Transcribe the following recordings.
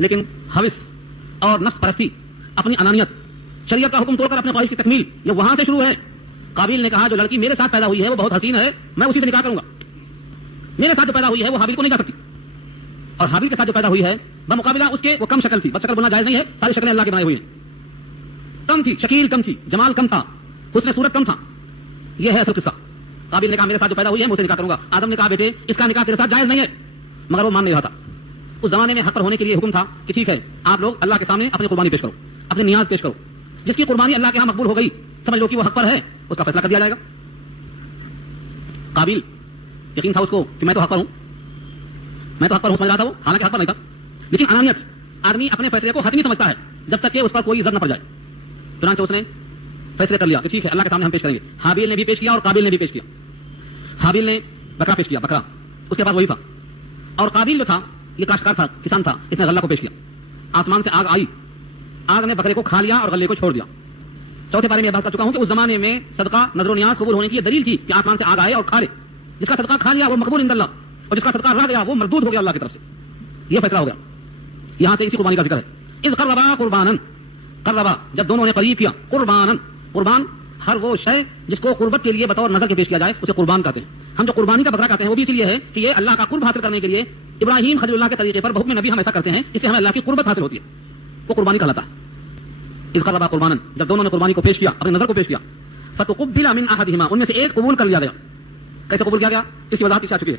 لیکن حوث اور نفس پرستی، اپنی انانیت، شریعت کا حکم توڑ کر اپنے خواہش کی تکمیل، یہ وہاں سے شروع ہے۔ قابیل نے کہا جو لڑکی میرے ساتھ پیدا ہوئی ہے وہ بہت حسین ہے، میں اسی سے نکاح کروں گا۔ میرے ساتھ جو پیدا ہوئی ہے وہ حابیل کو نہیں جا سکتی، اور حابیل کے ساتھ جو پیدا ہوئی ہے بمقابلہ اس کے وہ کم شکل تھی، بد شکل بولنا جائز نہیں ہے، ساری شکلیں اللہ کی بنائی ہوئی ہیں، کم تھی، شکیل کم تھی، جمال کم تھا، حسن صورت کم تھا۔ یہ ہے اصل قصہ۔ قابیل نے کہا میرے ساتھ جو پیدا ہوئی ہے میں اسے نکاح کروں گا۔ آدم نے کہا بیٹے اس کا نکاح تیرے ساتھ جائز نہیں ہے، مگر وہ مان نہیں رہا تھا۔ اس زمانے میں حق پر ہونے کے لیے حکم تھا کہ ٹھیک ہے آپ لوگ اللہ کے سامنے اپنی قربانی پیش کرو، اپنی نیاز پیش کرو، جس کی قربانی اللہ کے ہاں مقبول ہو گئی سمجھ لو کہ وہ حق پر ہے، اس کا فیصلہ کر دیا جائے گا۔ قابیل یقین تھا اس کو کہ میں تو حق پر ہوں، میں تو حق پر ہوں سمجھ رہا تھا وہ، حالانکہ حق پر نہیں تھا، لیکن انانیت، آدمی اپنے فیصلے کو حق نہیں سمجھتا ہے جب تک کہ اس پر کوئی زد نہ پڑ جائے۔ چنانچہ اس نے فیصلے کر لیا کہ ٹھیک ہے اللہ کے سامنے ہم پیش کریں گے۔ حابیل نے بھی پیش کیا اور قابیل نے بھی پیش کیا۔ حابیل نے بکرا پیش کیا، بکرا اس کے پاس وہی تھا، اور قابیل جو تھا یہ کاشتکار تھا، کسان تھا، اس نے غلہ کو پیش کیا۔ آسمان سے آگ آئی، آگ نے بکرے کو کھا لیا اور غلے کو چھوڑ دیا۔ چوتھے بارے میں یہ بات کر چکا ہوں کہ اس زمانے میں صدقہ نظر و نیاز قبول ہونے کی یہ دلیل تھی کہ آسمان سے آگ آئے اور کھا لے، جس کا صدقہ کھا لیا وہ مقبول عند اللہ، اور جس کا صدقہ رہ گیا وہ مردود ہو گیا اللہ کی طرف سے۔ یہ فیصلہ ہو گیا، یہاں سے اسی قربانی کا ذکر ہے۔ اذ قربا قربانا، قربا جب دونوں نے قریب کیا، قربانا، قربان ہر وہ شے جس کو قربت کے لیے بطور نظر کے پیش کیا جائے اسے قربان کہتے ہیں۔ ہم جو قربانی کا بکرا کہتے ہیں وہ بھی اس لیے ہے کہ یہ اللہ کا قرب حاصل کرنے کے لیے ابراہیم خلیل اللہ کے طریقے پر بحکم نبی ہم ایسا کرتے ہیں، اس سے ہمیں اللہ کی قربت حاصل ہوتی ہے، وہ قربانی کہلاتا ہے۔ اس قربا قربانا جب دونوں نے قربانی کو پیش کیا، اپنی نظر کو پیش کیا، فتقبل من احدهما، ان میں سے ایک قبول کر لیا گیا۔ کیسے قبول کیا گیا اس کی وضاحت پیچھے آ چکی ہے۔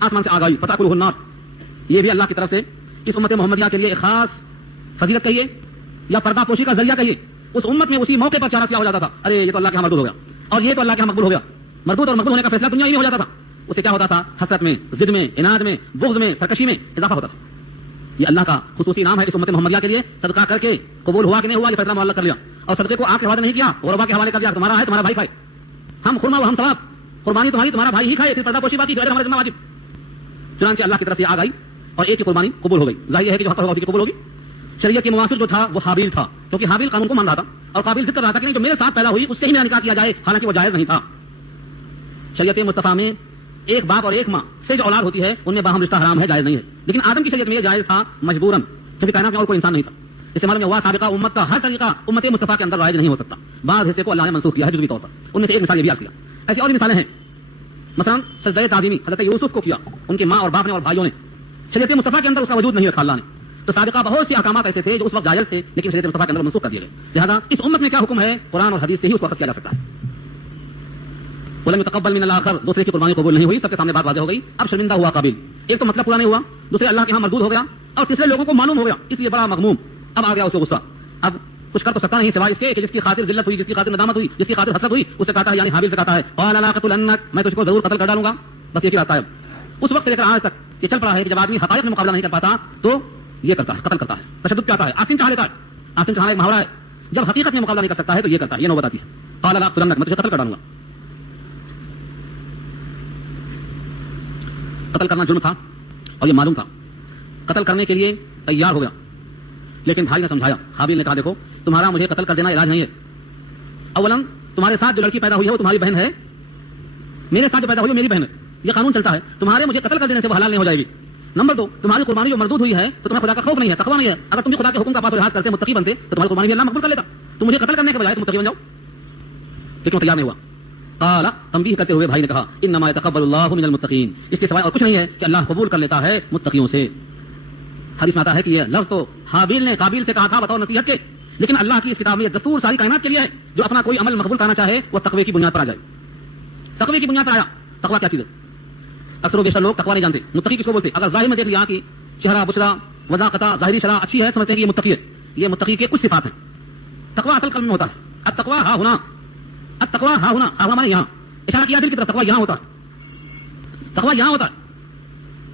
آسمان سے آگ آئی، فتاکلہ النار، یہ بھی اللہ کی طرف سے اس امت محمدیہ کے لیے ایک خاص فضیلت کہیے یا پردہ پوشی کا ذریعہ کہیے۔ اس امت میں اسی موقع پر چارہ سیاہ ہو جاتا تھا، ارے یہ تو اللہ کے یہاں مردود ہو گیا، اور یہ تو اللہ کے یہاں مقبول ہو گیا۔ مردود اور مقبول ہونے کا فیصلہ دنیا ہی میں ہو جاتا تھا، اس سے کیا ہوتا تھا؟ حسرت میں، ضد میں، عناد میں، بغض میں، سرکشی میں اضافہ ہوتا تھا۔ یہ اللہ کا خصوصی نام ہے اس امت محمدیہ کے لیے۔ صدقہ کر کے قبول ہوا کہ نہیں ہوا یہ فیصلہ معلق کر لیا، اور صدقے کو آپ کے حوالے نہیں کیا، غربا کے حوالے کر دیا، تمہارا ہے تمہارا بھائی کھائے، ہم خرما ہم ثواب، قربانی تمہاری تمہارا بھائی ہی کھائے، پھر پردہ پوشی باقی، جو ہمارے ذمہ واجب۔ چنانچہ اللہ کی طرف سے آگ آئی اور ایک کی قربانی قبول ہو گئی۔ ظاہر ہے کہ جو حق ہوگا اسی کی قبول ہوگی۔ شریعت کے موافق جو تھا وہ حابیل تھا، کیونکہ حابیل قانون کو مان رہا تھا اور قابیل ذکر رہا تھا کہ نہیں جو میرے ساتھ پیدا ہوئی اس سے ہی میرا نکاح کیا جائے، حالانکہ وہ جائز نہیں تھا۔ شریعت مصطفیٰ میں ایک باپ اور ایک ماں سے جو اولاد ہوتی ہے ان میں باہم رشتہ حرام ہے، جائز نہیں ہے، لیکن آدم کی شریعت میں یہ جائز تھا مجبوراً، کیونکہ کائنات میں اور کوئی انسان نہیں تھا۔ اس سے معلوم ہوا سابقہ امت کا ہر طریقہ امت مصطفیٰ کے اندر رائج نہیں ہو سکتا، بعض حصے کو اللہ نے منسوخ کیا ہے جزوی طور پر۔ ان میں سے ایک مثال یہ بھی عرض کیا، ایسی اور بھی مثالیں ہیں۔ مثلا سجدہ تعظیمی حضرت یوسف کو کیا ان کے ماں اور باپ نے اور بھائیوں نے، شریعت مصطفیٰ کے اندر اس کا وجود نہیں رکھا اللہ نے۔ تو سابقہ بہت سے احکامات ایسے تھے جو اس وقت جائز تھے لیکن شریعت مصطفیٰ کے اندر منسوخ کر دیے گئے، لہٰذا اس امت میں کیا حکم ہے قرآن اور حدیث سے ہی اس کو اخذ کیا جا سکتا ہے۔ ولم يتقبل من الاخر، دوسرے کی قربانی قبول نہیں ہوئی، سب کے سامنے بات واضح ہو گئی۔ اب شرمندہ ہوا قابل، ایک تو مطلب پورا نہیں ہوا، دوسرے اللہ کے ہاں مردود ہو گیا، اور تیسرے لوگوں کو معلوم ہو گیا، اس لیے بڑا مغموم۔ اب آ گیا اس کو غصہ، اب کچھ کر تو سکتا نہیں سوائے اس کے کہ جس کی خاطر ذلت ہوئی، جس کی خاطر ندامت ہوئی، جس کی خاطر حسرت ہوئی، اس سے کہتا ہے یعنی حابیل سے کہتا ہے قال لا قتلنک، میں تجھ کو ضرور قتل کر ڈالوں گا، بس یہ راستہ ہے۔ اس وقت سے لے کر آج تک یہ چل پڑا ہے کہ جب آدمی حقائق میں مقابلہ نہیں کر پاتا تو یہ کرتا ہے، قتل کرتا ہے، تشدد کیا ہے، آستین چاہ لیتا ہے۔ آستین چاہنا ایک محاورہ ہے، جب حقیقت میں مقابلہ نہیں کر سکتا ہے تو یہ کرتا ہے، یہ نوبت آتی ہے قال لا قتلنک، میں تجھے قتل کر ڈالوں گا۔ قتل کرنا جرم تھا اور یہ معلوم تھا، قتل کرنے کے لیے تیار ہو گیا، لیکن بھائی نے سمجھایا، حابیل نے کہا دیکھو تمہارا مجھے قتل کر دینا علاج نہیں ہے، اولاً تمہارے ساتھ جو لڑکی پیدا ہوئی ہے وہ تمہاری بہن ہے، میرے ساتھ جو پیدا ہوئی ہے میری بہن ہے، یہ قانون چلتا ہے، تمہارے مجھے قتل کر دینے سے وہ حلال نہیں ہو جائے گی۔ نمبر 2، تمہاری قربانی جو مردود ہوئی ہے تو تمہیں خدا کا خوف نہیں ہے، تقویٰ نہیں ہے، اگر تم بھی خدا کے حکم کا پاس و لحاظ کرتے متقی بنتے تو تمہاری قربانی بھی اللہ مقبول کر لیتا، تم مجھے قتل کرنے کے بجائے تم متقی بن جاؤ، لیکن وہ تیار نہیں ہوا۔ قال، تنبیہ کرتے ہوئے بھائی نے کہا انما يتقبل اللہ من المتقین، اس کے سوائے اور کچھ نہیں ہے کہ اللہ قبول کر لیتا ہے متقیوں سے۔ حدیث میں آتا ہے کہ یہ لفظ تو حابیل نے قابیل سے کہا تھا بطور نصیحت کے، لیکن اللہ کی اس کتاب میں یہ دستور ساری کائنات کے لیے ہے، جو اپنا کوئی عمل مقبول کرنا چاہے وہ تقوی کی بنیاد پر آ جائے۔ تقوی کی بنیاد پر آیا، تقوی کیا چیز ہے؟ اکثر و بیشتر لوگ تقوی نہیں جانتے، متقی کس کو بولتے؟ اگر ظاہر میں دیکھ لیا کہ چہرہ بشرا وضاقتہ ظاہری شرح اچھی ہے، سمجھتے ہیں کہ یہ متقی ہے، یہ متقی کے کچھ صفات ہیں۔ تقوی اصل قلب میں ہوتا ہے، التقوی ہا ہونا، التقوی ہا ہونا، ہا مانے یہاں، اشارہ کیا دل کی طرف، تقوی یہاں ہوتا ہے، تقوی یہاں ہوتا ہے۔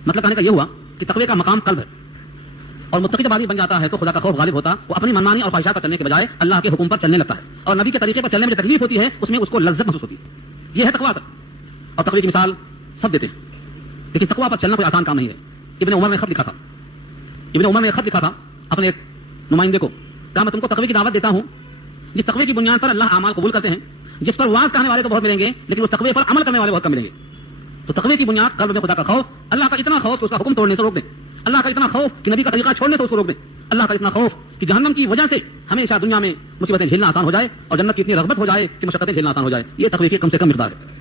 مطلب کہنے کا یہ ہوا کہ تقوی کا مقام قلب ہے، اور متقی جب آدمی بن جاتا ہے تو خدا کا خوف غالب ہوتا، وہ اپنی منمانی اور خواہشات پر چلنے کے بجائے اللہ کے حکم پر چلنے لگتا ہے، اور نبی کے طریقے پر چلنے میں جو تکلیف ہوتی ہے اس میں اس کو لذت محسوس ہوتی ہے، یہ ہے تقوی اصل۔ اور تقوی کی مثال سب دیتے ہیں، لیکن تقوی پر چلنا کوئی آسان کام نہیں ہے۔ ابن عمر نے خط لکھا تھا، ابن عمر نے خط لکھا تھا اپنے ایک نمائندے کو، کہا میں تم کو تقوی کی دعوت دیتا ہوں جس تقوی کی بنیاد پر اللہ اعمال قبول کرتے ہیں، جس پر واعظ کہنے والے تو بہت ملیں گے لیکن اس تقوی پر عمل کرنے والے بہت کم ملیں گے۔ تو تقوی کی بنیاد قلب میں خدا کا خوف، اللہ کا اتنا خوف کہ اس کا حکم توڑنے سے روک دیں، اللہ کا اتنا خوف کہ نبی کا طریقہ چھوڑنے سے اس کو روک دیں، اللہ کا اتنا خوف کہ جہنم کی وجہ سے ہمیشہ دنیا میں مصیبتیں جھیلنا آسان ہو جائے اور جنت کی اتنی رغبت ہو جائے کہ مشقتیں جھیلنا آسان ہو جائے. یہ تقوی کی کم سے کم مقدار ہے.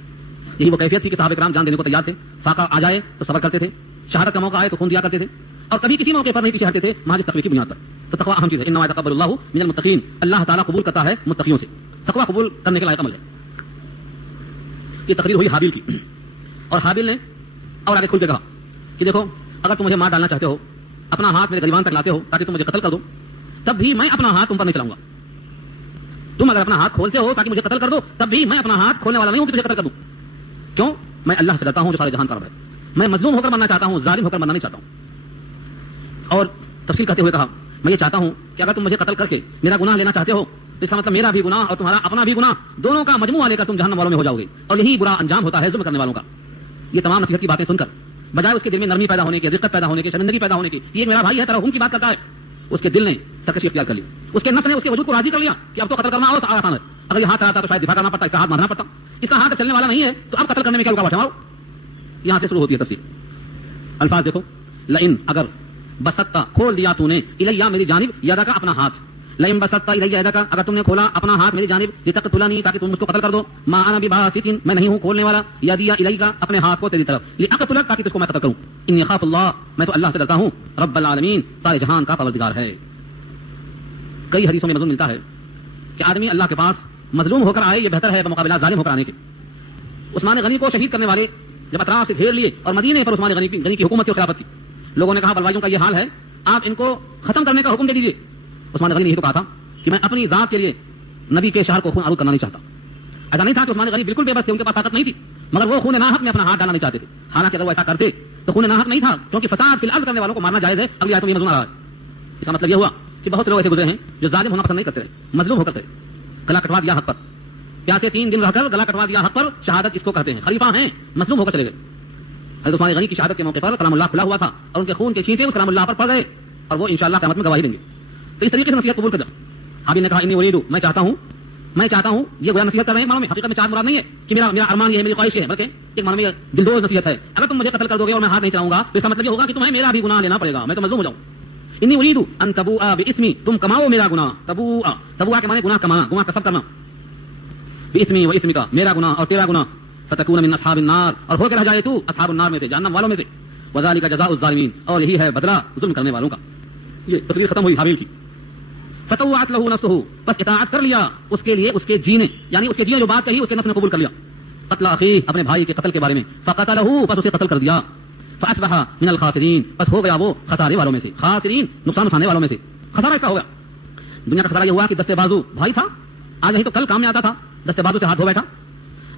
یہی وہ کیفیت تھی کہ صحابہ کرام جان دینے کو تیار تھے. فاقہ آ جائے تو صبر کرتے تھے, شہادت کا موقع آئے تو خون دیا کرتے تھے, اور کبھی کسی موقع پر نہیں پیچھے ہٹتے تھے محض تقوی کی بنیاد پر. تو تقوی اہم چیز ہے. انما یتقبل اللہ من المتقین, اللہ تعالیٰ قبول کرتا ہے متقیوں سے. تقوی قبول کرنے کے لائق عمل ہے. یہ تقریر ہوئی حابیل کی, اور حابیل نے اور آگے کھل کے کہا کہ دیکھو اگر تم مجھے مار ڈالنا چاہتے ہو, اپنا ہاتھ میرے گریبان تک لاتے ہو تاکہ تم مجھے قتل کر دو, تب بھی میں اپنا ہاتھ تم پر نہیں چلاؤں گا. تم اگر اپنا ہاتھ کھولتے ہو تاکہ مجھے قتل کر دو, تب بھی میں اپنا ہاتھ کھولنے والا نہیں ہوں کہ تجھے قتل کر دوں. کیوں؟ میں اللہ سے ڈرتا ہوں جو سارے جہان کا رب ہے. میں مظلوم ہو کر مرنا چاہتا ہوں, ظالم ہو کر مرنا نہیں چاہتا ہوں. اور تفصیل کرتے ہوئے کہا میں یہ چاہتا ہوں کہ اگر تم مجھے قتل کر کے میرا گناہ لینا چاہتے ہو تو اس کا مطلب میرا بھی گناہ اور تمہارا اپنا بھی گناہ دونوں کا مجموعہ لے کر تم جہنم والوں میں ہو جاؤ گے, اور یہی برا انجام ہوتا ہے ظلم کرنے والوں کا. یہ تمام نصیحت کی باتیں سن کر بجائے اس کے دل میں نرمی پیدا ہونے کی, رقت پیدا ہونے کی, شرمندگی پیدا ہونے کی, یہ میرا بھائی ہے ترحم کی بات کرتا ہے, اس کے دل نے سرکشی اختیار کر لی. اس کے نفس نے اس کے وجود کو راضی کر لیا کہ اب تو قتل کرنا اور آسان ہے. اگر یہ ہاتھ چلاتا تو شاید دفاع کرنا پڑتا, اس کا ہاتھ مارنا پڑتا. اس کا ہاتھ چلنے والا نہیں ہے تو اب قتل کرنے میں کیا رکاوٹ ہے؟ مارو. یہاں سے شروع ہوتی ہے تفسیر. الفاظ دیکھو, لئن اگر بسطتا کھول دیا تو نے الیہ میری جانب یدک اپنا ہاتھ, لئن بسطتا الیہ یدک اگر تم نے کھولا اپنا ہاتھ میری جانب لتقتلنی تاکہ تم مجھ کو قتل کر دو, ما انا بباسط میں نہیں ہوں کھولنے والا یدی الیک اپنے ہاتھ کو تیری طرف, لاقتلک تاکہ تجھ کو میں قتل کروں. انی اخاف اللہ میں تو اللہ سے ڈرتا ہوں, رب العالمین سارے جہان کا پروردگار ہے. کئی حدیثوں میں مضمون ملتا ہے کہ آدمی اللہ کے پاس مظلوم ہو کر آئے, یہ بہتر ہے بمقابلہ ظالم ہو کر آنے کے. عثمان غنی کو شہید کرنے والے جب اطراف سے گھیر لیے اور مدینے پر عثمان غنی کی حکومت کی خلافت تھی, لوگوں نے کہا بلوائیوں کا یہ حال ہے, آپ ان کو ختم کرنے کا حکم دے دیجیے. عثمان غنی نے یہی تو کہا تھا کہ میں اپنی ذات کے لیے نبی کے شہر کو خون آلود کرنا نہیں چاہتا. ایسا نہیں تھا کہ عثمان غنی بالکل بے بس تھے, ان کے پاس طاقت نہیں تھی, مگر وہ خون ناحق میں اپنا ہاتھ ڈالنا نہیں چاہتے تھے. حالانکہ اگر وہ ایسا کرتے تو خون ناحق نہیں تھا, کیونکہ فساد فی الارض کرنے والوں کو مارنا جائز ہے. اگلی آیت میں یہ مضمون آ رہا ہے. اس کا مطلب یہ ہوا کہ بہت سے لوگ ایسے گزرے ہیں جو ظالم ہونا پسند نہیں کرتے, مظلوم ہو کرتے, گلا کٹوا دیا حق پر, پیاسے 3 دن رہ کر گلا کٹوا دیا حق پر, شہادت اس کو کہتے ہیں. خلیفہ ہیں, مظلوم ہو کر چلے گئے. حضرت عثمان غنی کی شہادت کے موقع پر کلام اللہ کھلا ہوا تھا اور ان کے خون کے چھینٹے اس کلام اللہ پر پڑ گئے, اور وہ انشاءاللہ قیامت میں گواہی دیں گے. تو اس طریقے سے نصیحت قبول کر جاؤ. حابیل نے کہا انی اریدو میں چاہتا ہوں, یہ گویا نصیحت کر رہے ہیں مانو میں, حقیقت میں چار مراد نہیں ہے کہ میرا ارمان یہ ہے, میری خواہش ہے, بلکہ ایک مانو میں دلدوز نصیحت ہے. اگر تم مجھے قتل کر دو گے اور میں ہاتھ نہیں چلاؤں گا تو اس کا مطلب یہ ہوگا کہ تمہیں میرا بھی گناہ لینا پڑے گا, میں تو مظلوم ہو جاؤں. انی اریدو ان تبوء باسمی تم کماؤ میرا گناہ. تبوء کے معنی گناہ کمانا, گناہ کسب کرنا. باسمی و اسمی کا میرا گناہ اور تیرا گناہ, فتکون من اصحاب النار اور ہو کے رہ جائے تو اصحاب النار میں سے, جہنم والوں میں سے. وذالک جزاء الظالمین اور یہی ہے بدلہ ظلم کرنے والوں کا. یہ تصویر ختم ہوئی حابیل کی. فتوعت له نفسه بس اطاعت کر لیا اس کے لیے, اس کے جینے یعنی اس کے جینے جو بات کہی اس کے نفس نے قبول کر لیا. قتل اخیہ اپنے بھائی کے قتل کے بارے میں, فقتله بس اسے قتل کر دیا. فاصبح من الخاسرین بس ہو گیا وہ خسارے والوں میں سے, خاسرین نقصان اٹھانے والوں میں سے. خسارہ اس کا ہو گیا. دنیا کا خسارہ یہ ہوا کہ دستے بازو بھائی تھا, آج نہیں تو کل کام میں آتا تھا, دستے بازو سے ہاتھ دھو بیٹھا,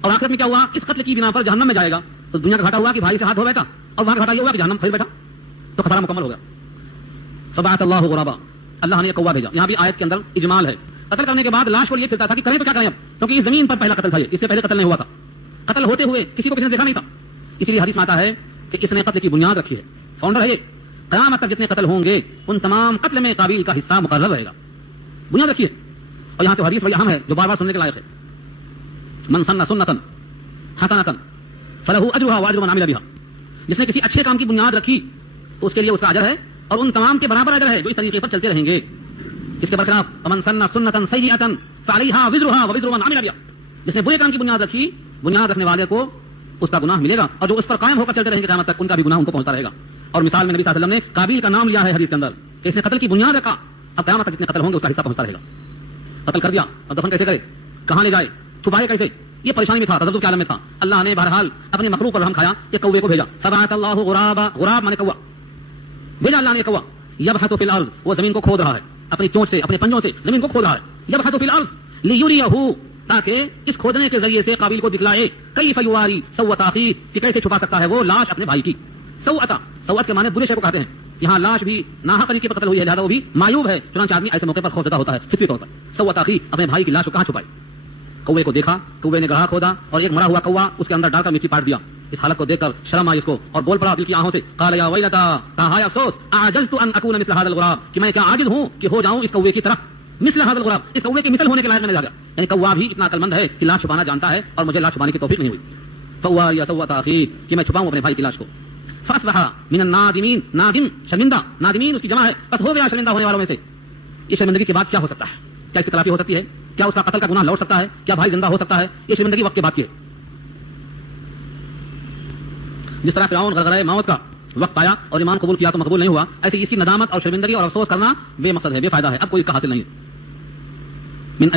اور آخر میں کیا ہوا, اس قتل کی بنا پر جہنم میں جائے گا. تو دنیا کا گھاٹا ہوا کہ بھائی سے ہاتھ دھو بیٹھا, اور وہاں کا گھاٹا یہ ہوا کہ جہنم خرید بیٹھا, تو خسارہ مکمل ہو گیا. فبعث اللہ غرابا اللہ نے کوا بھیجا. یہاں بھی آیت کے اندر اجمال ہے. قتل کرنے کے بعد لاش کو لیے پھرتا تھا کہ کریں تو کیا کریں اب, کیونکہ اس زمین پر پہلا قتل تھا, اس سے پہلے قتل نہیں ہوا تھا. قتل ہوتے ہوئے کسی کو کسی نے دیکھا نہیں تھا, اسی لیے حدیث میں آتا ہے کہ اس نے قتل کی بنیاد رکھی ہے, فاؤنڈر ہے یہ. قیامت تک جتنے قتل ہوں گے ان تمام قتل میں قابیل کا حصہ مقرر رہے گا, بنیاد رکھی ہے. اور یہاں سے حدیث بڑی اہم ہے جو بار بار سننے کے لائق ہے. من سن سنتا حسنۃ فلہ اجرها واجر من عمل بها, جس نے کسی اچھے کام کی بنیاد رکھی تو اس کے لیے اس کا اجر ہے اور ان تمام کے برابر اجر ہے جو اس طریقے پر چلتے رہیں گے. اس کے برخلاف من سن سنتا سیئۃ فعلیہا وزرها ووزر من عمل بها, جس نے برے کام کی بنیاد رکھی, بنیاد رکھنے والے کو اس کا گناہ ملے گا, اور جو اس پر قائم ہو کر چلتے رہیں گے قیامت تک ان کا بھی گناہ ان کو پہنچتا رہے گا. اور مثال میں نبی صلی اللہ علیہ وسلم نے قابیل کا نام لیا ہے حدیث کے اندر کہ اس نے قتل کی بنیاد رکھا, اب قیامت تک جتنے قتل ہوں گے اس کا حصہ پہنچتا رہے گا. قتل کر دیا, اب دفن کیسے کرے, کہاں لے جائے, چھپائے کیسے, یہ پریشانی میں تھا, تذبذب کے عالم میں تھا. اللہ نے بہرحال اپنے مخلوق پر رحم کھایا, ایک کوے کو بھیجا. فبعث اللہ غرابا, غراب مانے کوا, بھیجا اللہ نے کوا. یبحث فی الارض وہ زمین کو کھود رہا ہے, اپنی چونچ سے اپنے پنجوں سے زمین کو کھود رہا ہے. یبحث فی الارض لیریہ تاکہ اس کھودنے کے ذریعے سے قابیل کو دکھلائے کیف یواری سوءۃ اخیہ کہ کیسے چھپا سکتا ہے وہ لاش اپنے بھائی کی. سوءۃ کے معنی برے شے کو کہتے ہیں. یہاں لاش بھی ناحق طریقے پر قتل ہوئی ہے, لہذا وہ بھی معیوب ہے. چنانچہ آدمی ایسے موقع پر خوفزدہ ہوتا ہے, فطری طور پر. سوءۃ اخیہ اپنے بھائی کی لاش کو کہاں چھپائے. کوے کو دیکھا, کوے نے گڑھا کھودا اور ایک مرا ہوا کوا اس کے اندر ڈال کر مٹی پاٹ دیا. اس حالت کو دیکھ کر شرم آئی اس کو اور بول پڑا دل کی آنکھوں سے, قال یا ویلتا, کہا افسوس, اعجزت ان اکون مثل هذا الغراب کہ میں کیا عاجز ہوں کہ ہو جاؤں اس کوے کی طرح. مثل هذا الغراب اس کوے کے مثل ہونے کے لائق میں نہیں لگا, یعنی کوا بھی اتنا عقل مند ہے کہ لاش چھپانا جانتا ہے اور مجھے لاش چھپانے کی توفیق نہیں ہوئی. فوار یا سوءۃ اخیہ کہ میں چھپاؤں اپنے بھائی کی لاش کو. فاصبح من النادمین، نادم شرمندہ، نادمین اس کی جمع ہے، بس ہو گیا شرمندہ ہونے والوں میں سے. یہ شرمندگی کے بعد کیا ہو سکتا ہے؟ کیا اس کی تلافی ہو سکتی ہے؟ کیا اس کا قتل کا گناہ لوٹ سکتا ہے؟ کیا بھائی زندہ ہو سکتا ہے؟ یہ شرمندگی وقت کے بعد کی ہے. جس طرح فرعون غرغرہ موت کا وقت آیا اور ایمان قبول کیا تو مقبول نہیں ہوا، ایسے اس کی ندامت اور شرمندگی اور افسوس کرنا بے مقصد ہے، بے فائدہ ہے، اب کوئی اس کا حاصل نہیں ہے. من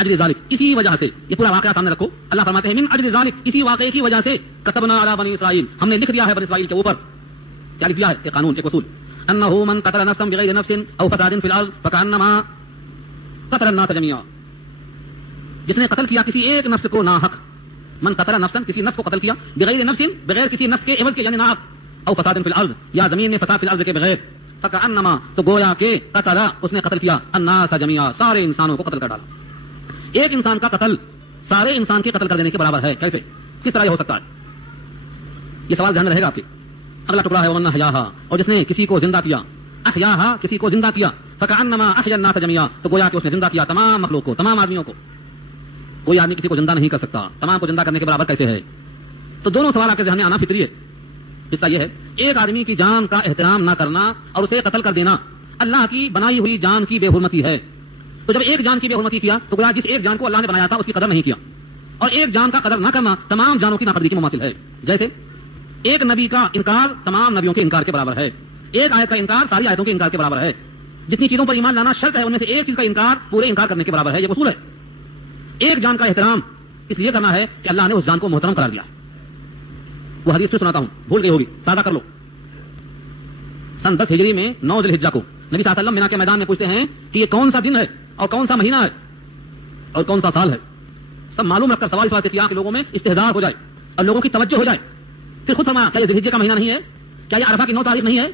اجل ذالک، اسی وجہ سے، یہ پورا واقعہ سامنے رکھو. اللہ فرماتے ہیں من اجل ذالک، اسی واقعے کی وجہ سے کتبنا علی بنی اسرائیل، ہم نے لکھ دیا ہے بنی اسرائیل کے اوپر. کیا لکھ دیا ہے؟ ایک قانون، ایک اصول. انہ من قتل نفسا بغیر نفس او فساد فی الارض فکانما قتل الناس جميعا، جس نے قتل کیا کسی ایک نفس کو ناحق، من قتل نفسا، کسی نفس کو قتل کیا، بغیر نفس، بغیر کسی نفس کے عوض کے یعنی ناحق، او فساد فی الارض، یا زمین میں فساد فی الارض کے بغیر، فکانما، تو گویا کہ قتل، اس نے قتل کیا، الناس جميعا، سارے انسانوں کو قتل کر ڈالا. ایک انسان کا قتل سارے انسان کے قتل کر دینے کے برابر ہے. کیسے؟ کس طرح یہ ہو سکتا ہے؟ یہ سوال ذہن میں رہے گا آپ کے. اگلا ٹکڑا ہے ومن احیاہا، اور جس نے کسی کو زندہ کیا، احیاہا، کسی کو زندہ کیا، فکانما احیا الناس جميعا، تو گویا کہ اس نے زندہ کیا تمام مخلوق کو، تمام آدمیوں کو. کوئی آدمی کسی کو زندہ نہیں کر سکتا، تمام کو زندہ کرنے کے برابر کیسے ہے؟ تو دونوں سوال آپ کے ذہن میں آنا فطری ہے. حصہ یہ ہے، ایک آدمی کی جان کا احترام نہ کرنا اور اسے قتل کر دینا اللہ کی بنائی ہوئی جان کی بے حرمتی ہے. تو جب ایک جان کی بے حرمتی کیا تو گویا جس ایک جان کو اللہ نے بنایا تھا اس کی قدر نہیں کیا، اور ایک جان کا قدر نہ کرنا تمام جانوں کی ناقدری کے مماثل ہے. جیسے ایک نبی کا انکار تمام نبیوں کے انکار کے برابر ہے، ایک آیت کا انکار ساری آیتوں کے انکار کے برابر ہے. جتنی چیزوں پر ایمان لانا شرط ہے ان میں سے ایک چیز کا انکار پورے انکار کرنے کے برابر ہے. یہ اصول ہے. ایک جان کا احترام اس لیے کرنا ہے کہ اللہ نے اس جان کو محترم قرار دیا. وہ حدیث پہ سناتا ہوں، بھول گئی ہوگی، تازہ کر لو. سن 10 ہجری میں 9 ذی الحجہ کو نبی صلی اللہ علیہ وسلم مینا کے میدان میں پوچھتے ہیں کہ یہ کون سا دن ہے اور کون سا مہینہ ہے اور کون سا سال ہے. سب معلوم رکھ کر سوال اس واسطے کیا کہ لوگوں میں استحضار ہو جائے اور لوگوں کی توجہ ہو جائے. پھر خود فرمایا کیا یہ ذی الحجہ کا مہینہ نہیں ہے؟ کیا یہ عرفہ کی 9 تاریخ نہیں ہے؟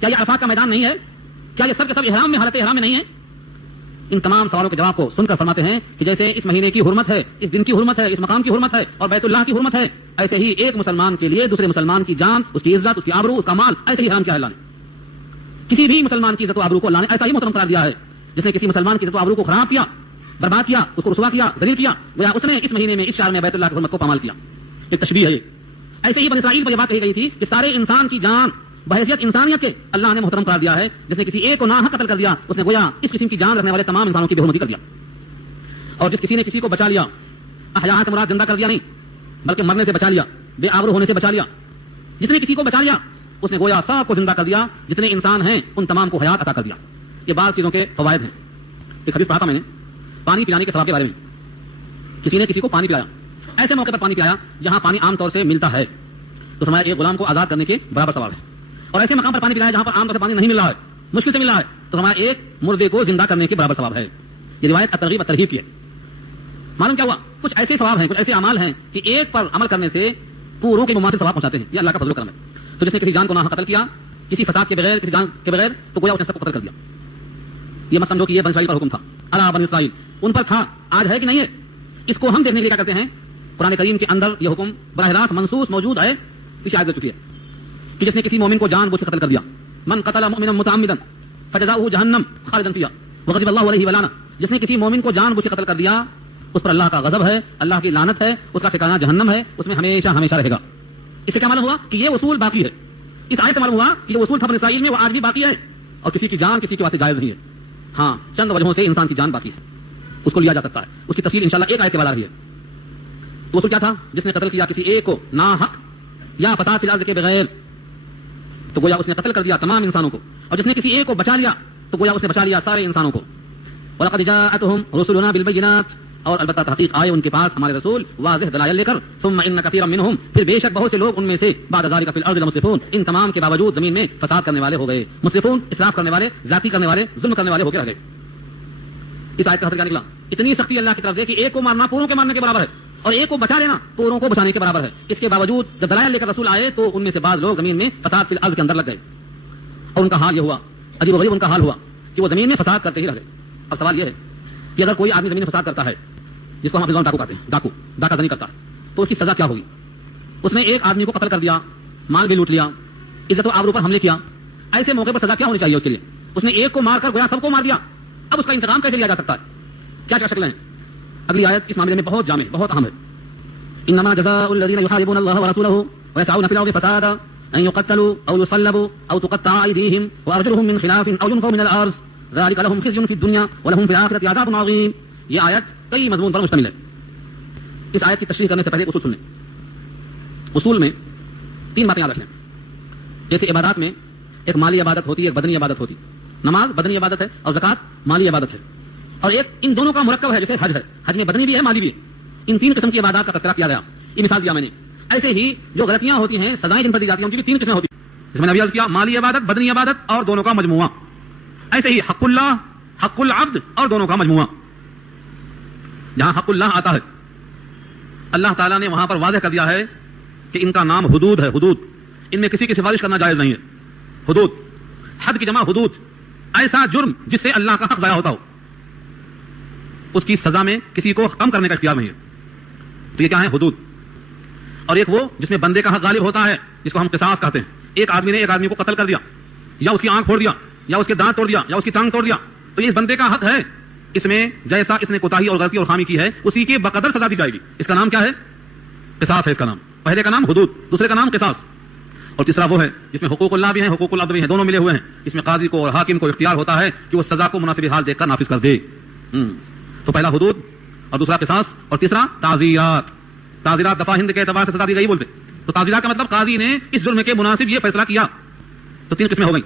کیا یہ عرفات کا میدان نہیں ہے؟ کیا یہ سب کے سب احرام میں حالت احرام میں نہیں ہے؟ ان تمام سوالوں کے جواب کو سن کر فرماتے ہیں کہ جیسے اس مہینے کی حرمت ہے، اس دن کی حرمت ہے، اس مقام کی حرمت ہے اور بیت اللہ کی حرمت ہے، ایسے ہی ایک مسلمان کے لیے دوسرے مسلمان کی جان، اس کی عزت، اس کی آبرو، اس کا مال ایسے ہی حرام کیا ہے اللہ نے. کسی بھی مسلمان کی عزت و آبرو کو اللہ نے ایسا ہی محترم قرار دیا ہے. جس نے کسی مسلمان کی عزت و آبرو کو خراب کیا، برباد کیا، اس کو رسوا کیا، ذلیل کیا، گویا اس نے اس مہینے میں اس شہر میں بیت اللہ کی حرمت کو پامال کیا. ایک تشبیہ ہے. ایسے ہی بنی اسرائیل پر یہ بات کہی گئی تھی کہ سارے انسان کی جان بحیثیت انسانیت کے اللہ نے محترم قرار دیا ہے. جس نے کسی ایک کو ناحق قتل کر دیا اس نے گویا اس قسم کی جان رکھنے والے تمام انسانوں کی بے حرمتی کر دیا. اور جس کسی نے کسی کو بچا لیا، احیاء سے مراد زندہ کر دیا نہیں بلکہ مرنے سے بچا لیا، بے آبرو ہونے سے بچا لیا. جس نے کسی کو بچا لیا اس نے گویا سب کو زندہ کر دیا، جتنے انسان ہیں ان تمام کو حیات عطا کر دیا. یہ بعض چیزوں کے فوائد ہیں. ایک حدیث پڑھا تھا میں نے پانی پلانے کے ثواب کے بارے میں. کسی نے کسی کو پانی پلایا، ایسے موقع پر پانی پلایا جہاں پانی عام طور سے ملتا ہے تو فرمایا ایک غلام کو آزاد کرنے کے برابر ثواب ہے. اور ایسے مقام پر پانی پلایا جہاں پر عام طور سے پانی نہیں مل رہا ہے، مشکل سے مل رہا ہے، تو فرمایا ایک مردے کو زندہ کرنے کے برابر ثواب ہے. یہ روایت الترغیب والترہیب کی ہے. معلوم کیا ہوا؟ کچھ ایسے ثواب ہیں، کچھ ایسے اعمال ہیں کہ ایک پر عمل کرنے سے پوروں کے مماثل ثواب پہنچاتے ہیں. یہ اللہ کا فضل و کرم ہے. تو جس نے کسی جان کو ناحق قتل کیا کسی فساد کے بغیر، کسی جان کے بغیر، تو گویا اس نے سب کو قتل کر دیا. یہ مت سمجھو کہ یہ بنی اسرائیل پر حکم تھا، علی بنی اسرائیل ان پر تھا، آج ہے کہ نہیں ہے. اس کو ہم دیکھنے کے لیے کیا کرتے ہیں، قرآن کریم کے اندر یہ حکم براہ راست منصوص موجود ہے. پیچھے آیت ہو چکی ہے کہ جس نے کسی مومن کو جان بوجھ کر قتل کر دیا، من قتل مؤمنا متعمدا فجزاؤه جہنم خالدا فیہا وغضب اللہ علیہ ولعنہ. جس نے کسی مومن کو جان بوجھ کر قتل کر دیا اس پر اللہ کا غضب ہے، اللہ کی لعنت ہے، اس کا ٹھکانہ جہنم ہے، اس میں ہمیشہ ہمیشہ رہے گا. اس سے کیا معلوم ہوا کہ یہ اصول باقی ہے. اس آیت سے معلوم ہوا کہ یہ اصول تھا بنی اسرائیل میں، وہ آج بھی باقی ہے اور کسی کی جان کسی کے واسطے جائز نہیں ہے. ہاں چند وجہوں سے انسان کی جان باقی ہے، اس کو لیا جا سکتا ہے. اس کی تفصیل انشاءاللہ ایک آیت کے بعد آ رہی ہے. تو اصول کیا تھا؟ جس نے قتل کیا کسی ایک کو ناحق یا فساد فی الارض کے بغیر تو گویا اس نے قتل کر دیا تمام انسانوں کو. اور جس نے کسی ایک کو بچا لیا تو گویا اس نے بچا لیا سارے انسانوں کو. وَلَقَدْ جَاءَتْهُمْ رُسُلُنَا بِالْبَيِّنَاتِ، اور البتہ تحقیق آئے ان کے پاس ہمارے رسول واضح دلائل لے کر. ثُمَّ إِنَّ كَثِيرًا مِّنْهُمْ، پھر بے شک بہت سے لوگ ان میں سے بعد ذلك فی الارض لمسرفون، ان تمام کے باوجود زمین میں فساد کرنے والے ہو گئے. مسرفون اسراف کرنے والے، زیادتی کرنے والے، ظلم کرنے والے ہو کے رہ گئے. اس آیت کا حاصل کیا نکلا؟ اتنی سختی اللہ کی طرف سے کہ ایک کو مارنا پوروں کے مارنے کے برابر ہے اور ایک کو بچا لینا پوروں کو بچانے کے برابر ہے. اس کے باوجود جب دلائل لے کر رسول آئے تو ان میں سے بعض لوگ زمین میں فساد فی الارض کے اندر لگ گئے اور ان کا حال یہ ہوا، عجیب و غریب ان کا حال ہوا کہ وہ زمین میں فساد کرتے ہی رہ گئے. اب سوال یہ ہے کہ اگر کوئی آدمی زمین میں فساد کرتا ہے، جس کو ہم اپنے ڈاکو کہتے ہیں، ڈاکہ زنی کرتا ہے، تو اس کی سزا کیا ہوگی؟ اس نے ایک آدمی کو قتل کر دیا، مال بھی لوٹ لیا، عزت و آبرو پر حملے کیا. ایسے موقع پر سزا کیا ہونی چاہیے اس کے لیے؟ اس نے ایک کو مار کر گویا سب کو مار دیا. اب اس کا انتقام کیسے لیا جا سکتا ہے؟ کیا کیا شکلیں ہیں؟ اگلی آیت اس معاملے میں بہت جامع، بہت اہم ہے. انما جزاء الذين يحاربون الله ورسوله ويسعون في الارض فسادا أن يقتلوا أو يصلبوا أو تقطع أيديهم وأرجلهم من خلاف أو ينفوا من الأرض ذلك لهم خزي في الدنيا ولهم في الآخرة عذاب عظيم. یہ آیت کئی مضمون پر مشتمل ہے. اس آیت کی تشریح کرنے سے پہلے اصول سن لیں. اصول میں 3 باتیں یاد رکھ لیں. جیسے عبادات میں ایک مالی عبادت ہوتی ہے، ایک بدنی عبادت ہوتی. نماز بدنی عبادت ہے اور زکوٰۃ مالی عبادت ہے. اور ایک ان دونوں کا مرکب ہے جیسے حج ہے. حج میں بدنی بھی ہے مالی بھی ہے. ان 3 قسم کی عبادات کا تذکرہ کیا گیا. یہ مثال دیا میں نے. ایسے ہی جو غلطیاں ہوتی ہیں، سزائیں جن پر دی جاتی ہیں، ان کی بھی 3 قسمیں ہوتی ہیں. جس میں نے ابھی عرض کیا مالی عبادت، بدنی عبادت اور دونوں کا مجموعہ. ایسے ہی حق اللہ، حق العبد اور دونوں کا مجموعہ. جہاں حق اللہ آتا ہے اللہ تعالیٰ نے وہاں پر واضح کر دیا ہے کہ ان کا نام حدود ہے. حدود ان میں کسی کی سفارش کرنا جائز نہیں ہے. حدود، حد کی جمع حدود. ایسا جرم جس سے اللہ کا حق ضائع ہوتا ہو، اس کی سزا میں کسی کو کم کرنے کا اختیار نہیں ہے. تو یہ کیا ہے؟ حدود. اور ایک وہ جس میں بندے کا حق غالب ہوتا ہے، جس کو ہم قصاص کہتے ہیں. ایک آدمی نے ایک آدمی کو قتل کر دیا، یا اس کی آنکھ پھوڑ دیا، یا اس کے دانت توڑ دیا، یا اس کی ٹانگ توڑ دیا، تو یہ اس بندے کا حق ہے. اس میں جیسا اس نے کوتاہی اور غلطی اور خامی کی ہے اسی کے بقدر سزا دی جائے گی. اس کا نام کیا ہے؟ قصاص ہے. اس کا نام، پہلے کا نام حدود، دوسرے کا نام قصاص. اور تیسرا وہ ہے جس میں حقوق اللہ بھی ہیں، حقوق العبد بھی ہیں، دونوں ملے ہوئے ہیں. اس میں قاضی کو اور حاکم کو اختیار ہوتا ہے کہ وہ سزا کو مناسب حال دیکھ کر نافذ کر دے. تو پہلا حدود اور دوسرا قصاص اور تیسرا تعزیرات. تعزیرات دفعہ ہند کے اعتبار سے سزا دی گئی بولتے. تو تعزیرات کا مطلب قاضی نے اس جرم کے مناسب یہ فیصلہ کیا. تو 3 قسمیں ہو گئی.